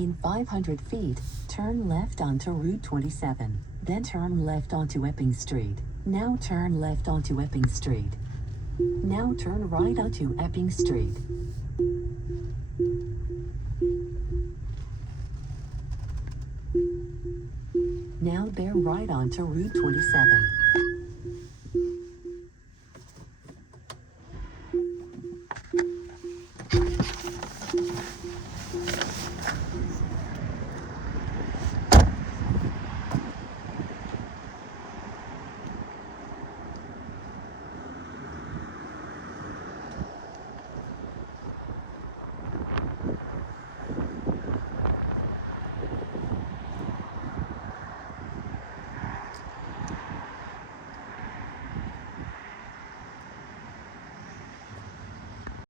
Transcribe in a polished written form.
In 500 feet, turn left onto Route 27, then turn left onto Epping Street. Now turn left onto Epping Street. Now turn right onto Epping Street. Now bear right onto Route 27.